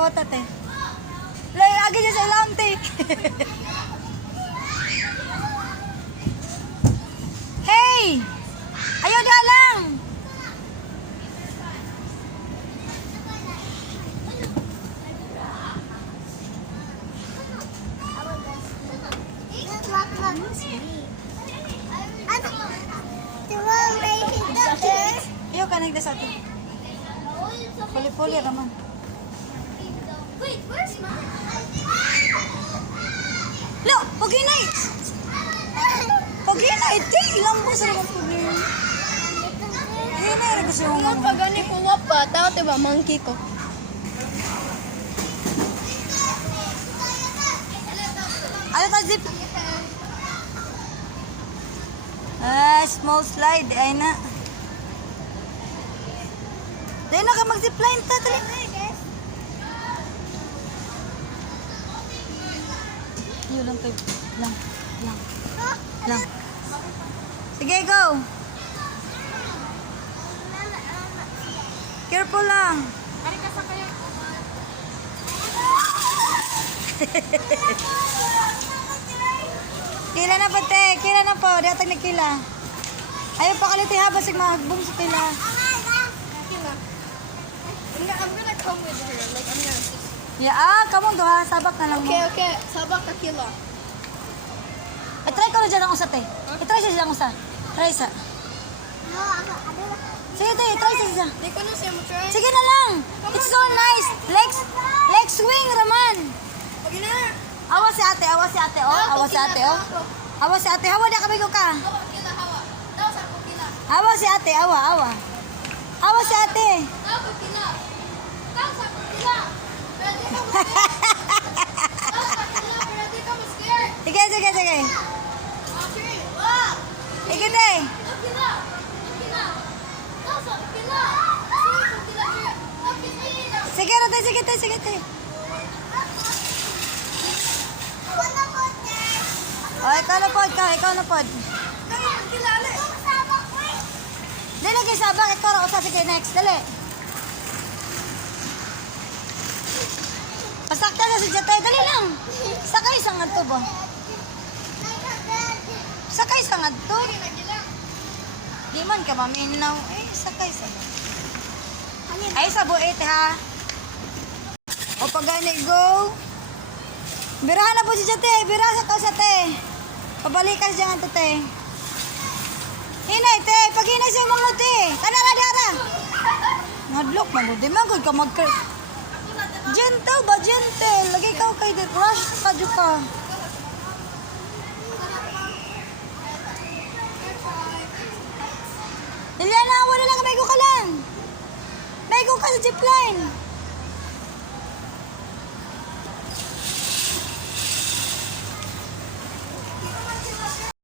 wata te. Lay agi dyan sa ilang te. Hey! Ayaw dia lang! Ayaw ka nagda sa atin. Puli-puli raman. Wait, where's mine? Lo, paginay! Paginay, te! Ilang po sa naman problema. Paginay, rin kasi yung mga. Pag gani ko wapa, tao diba monkey ko. Ano ka zip? Small slide. Ay na. Dahil na ka mag-zipline ta. Tali. Yun lang kayo. Lang. Sige, go. Careful lang. Ari ka sa kayo. Kila na pa te. Kila na po. Datang na kila. Ayaw pa kaliti habang sig mahagbong sa kila. I'm gonna come with her. Like, I'm gonna... Yeah, kamong doha. Sabak na lang mo. Okay. Sabak ka kilo. Try ko na dyan ang usa te. I-try siya ang usa. Try siya. Sige te, try siya. Di ko na siya mo try. Sige na lang. It's so nice. Legs swing, Raman. Okay na. Awa si ate, oh. Awa si ate, oh. Awa si ate, hawa na kami ko ka. Hawa kila hawa. Daw sa ko kila. Awa si ate, awa. Awa si ate. Daw ko kila. Daw sa ko kila. Pero di ka mo scared. Daw sa kila, pero di ka mo scared. Sige. Okay. Wow. Sige te. Daw kila. Daw sa kila. Sige ko kila. Daw kila. Sige te. Oh, ikaw na pod. Dali kay sabak, ikaw ra usa sige next, dali. Pasakta na si Jatay, dali lang. Sakay sa ngadto ba? Sakay sa ngadto. Di man ka maminaw. Sakay sa. Ay sa buit ha. O pagani go. Birahan na po si Jatay, birahan sa sa te. Pabalikas diyan to te. Hinay te, pag hinay sa mga te. Kanala dara. Ngadlok man di man gud ka mag gentle ba gentle. Lagi ka kay the rush ka jud ka. Dili na wala lang may go ka lang. May go ka sa zipline.